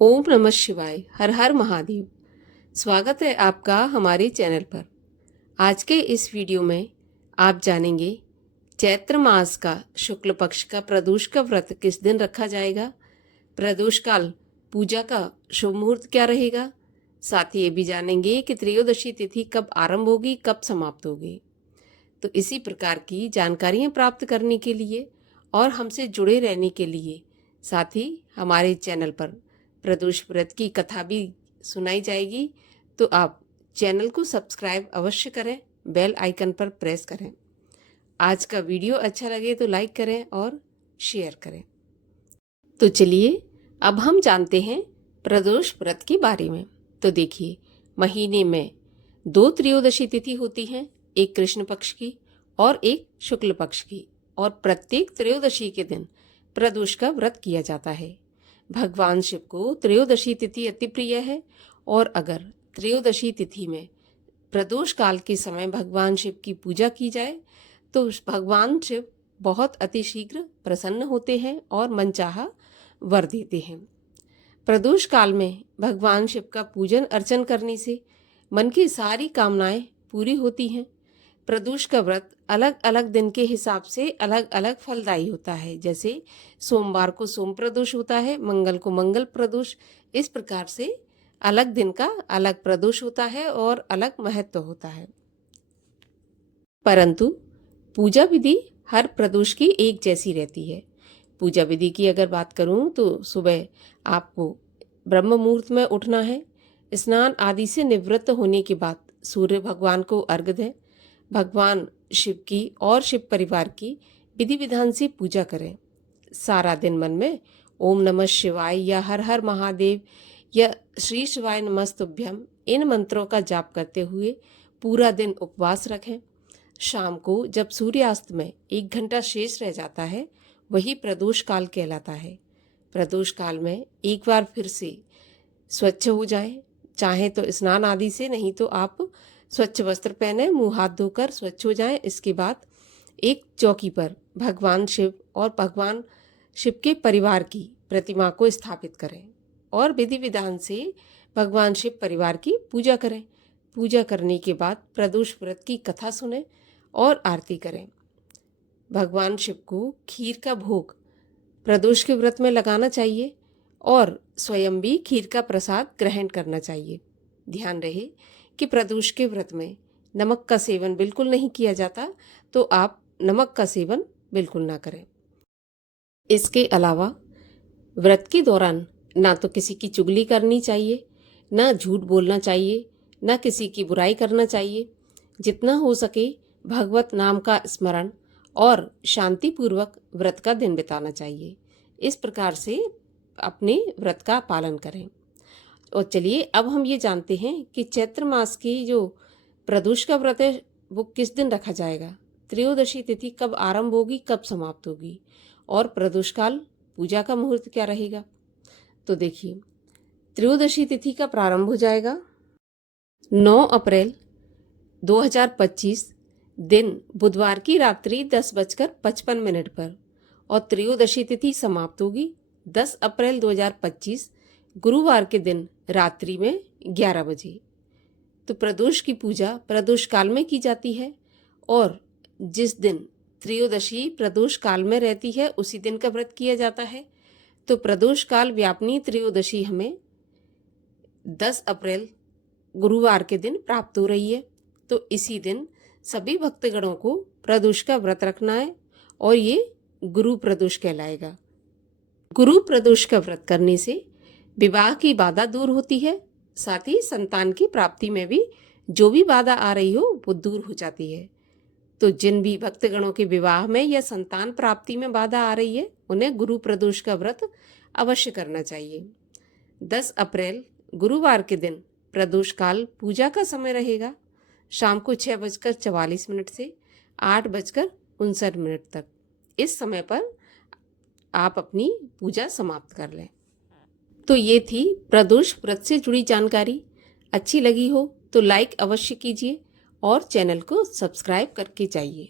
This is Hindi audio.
ओम नमः शिवाय। हर हर महादेव। स्वागत है आपका हमारे चैनल पर। आज के इस वीडियो में आप जानेंगे चैत्र मास का शुक्ल पक्ष का प्रदोष का व्रत किस दिन रखा जाएगा, प्रदोष काल पूजा का शुभ मुहूर्त क्या रहेगा, साथ ही ये भी जानेंगे कि त्रयोदशी तिथि कब आरंभ होगी, कब समाप्त होगी। तो इसी प्रकार की जानकारियाँ प्राप्त करने के लिए और हमसे जुड़े रहने के लिए साथ ही हमारे चैनल पर प्रदोष व्रत की कथा भी सुनाई जाएगी, तो आप चैनल को सब्सक्राइब अवश्य करें, बेल आइकन पर प्रेस करें। आज का वीडियो अच्छा लगे तो लाइक करें और शेयर करें। तो चलिए अब हम जानते हैं प्रदोष व्रत के बारे में। तो देखिए, महीने में 2 त्रयोदशी तिथि होती हैं, एक कृष्ण पक्ष की और एक शुक्ल पक्ष की, और प्रत्येक त्रयोदशी के दिन प्रदोष का व्रत किया जाता है। भगवान शिव को त्रयोदशी तिथि अति प्रिय है, और अगर त्रयोदशी तिथि में प्रदोष काल के समय भगवान शिव की पूजा की जाए तो भगवान शिव बहुत अतिशीघ्र प्रसन्न होते हैं और मनचाहा वर देते हैं। प्रदोष काल में भगवान शिव का पूजन अर्चन करने से मन की सारी कामनाएं पूरी होती हैं। प्रदोष का व्रत अलग अलग दिन के हिसाब से अलग अलग फलदायी होता है। जैसे सोमवार को सोम प्रदोष होता है, मंगल को मंगल प्रदोष। इस प्रकार से अलग दिन का अलग प्रदोष होता है और अलग महत्व होता है। परंतु पूजा विधि हर प्रदोष की एक जैसी रहती है। पूजा विधि की अगर बात करूं तो सुबह आपको ब्रह्म मुहूर्त में उठना है। स्नान आदि से निवृत्त होने के बाद सूर्य भगवान को अर्घ्य दें। भगवान शिव की और शिव परिवार की विधि विधान से पूजा करें। सारा दिन मन में ओम नमः शिवाय या हर हर महादेव या श्री शिवाय नमस्तुभ्यम इन मंत्रों का जाप करते हुए पूरा दिन उपवास रखें। शाम को जब सूर्यास्त में 1 घंटा शेष रह जाता है, वही प्रदोष काल कहलाता है। प्रदोष काल में एक बार फिर से स्वच्छ हो जाएं, चाहे तो स्नान आदि से, नहीं तो आप स्वच्छ वस्त्र पहने, मुंह हाथ धोकर स्वच्छ हो जाएं। इसके बाद एक चौकी पर भगवान शिव और भगवान शिव के परिवार की प्रतिमा को स्थापित करें और विधि विधान से भगवान शिव परिवार की पूजा करें। पूजा करने के बाद प्रदोष व्रत की कथा सुनें और आरती करें। भगवान शिव को खीर का भोग प्रदोष के व्रत में लगाना चाहिए और स्वयं भी खीर का प्रसाद ग्रहण करना चाहिए। ध्यान रहे कि प्रदोष के व्रत में नमक का सेवन बिल्कुल नहीं किया जाता, तो आप नमक का सेवन बिल्कुल ना करें। इसके अलावा व्रत के दौरान ना तो किसी की चुगली करनी चाहिए, ना झूठ बोलना चाहिए, ना किसी की बुराई करना चाहिए। जितना हो सके भगवत नाम का स्मरण और शांतिपूर्वक व्रत का दिन बिताना चाहिए। इस प्रकार से अपने व्रत का पालन करें। और चलिए अब हम ये जानते हैं कि चैत्र मास की जो प्रदोष का व्रत है वो किस दिन रखा जाएगा, त्रयोदशी तिथि कब आरंभ होगी, कब समाप्त होगी, और प्रदोष काल पूजा का मुहूर्त क्या रहेगा। तो देखिए, त्रयोदशी तिथि का प्रारंभ हो जाएगा 9 अप्रैल 2025 दिन बुधवार की रात्रि 10:55 पर, और त्रयोदशी तिथि समाप्त होगी 10 अप्रैल 2025 गुरुवार के दिन रात्रि में 11 बजे। तो प्रदोष की पूजा प्रदोष काल में की जाती है, और जिस दिन त्रयोदशी प्रदोष काल में रहती है उसी दिन का व्रत किया जाता है। तो प्रदोष काल व्यापनी त्रयोदशी हमें 10 अप्रैल गुरुवार के दिन प्राप्त हो रही है। तो इसी दिन सभी भक्तगणों को प्रदोष का व्रत रखना है, और ये गुरु प्रदोष कहलाएगा। गुरु प्रदोष का व्रत करने से विवाह की बाधा दूर होती है, साथ ही संतान की प्राप्ति में भी जो भी बाधा आ रही हो वो दूर हो जाती है। तो जिन भी भक्तगणों के विवाह में या संतान प्राप्ति में बाधा आ रही है, उन्हें गुरु प्रदोष का व्रत अवश्य करना चाहिए। 10 अप्रैल गुरुवार के दिन प्रदोष काल पूजा का समय रहेगा शाम को 6:44 से 8:59 तक। इस समय पर आप अपनी पूजा समाप्त कर लें। तो ये थी प्रदोष व्रत से जुड़ी जानकारी। अच्छी लगी हो तो लाइक अवश्य कीजिए और चैनल को सब्सक्राइब करके जाइए।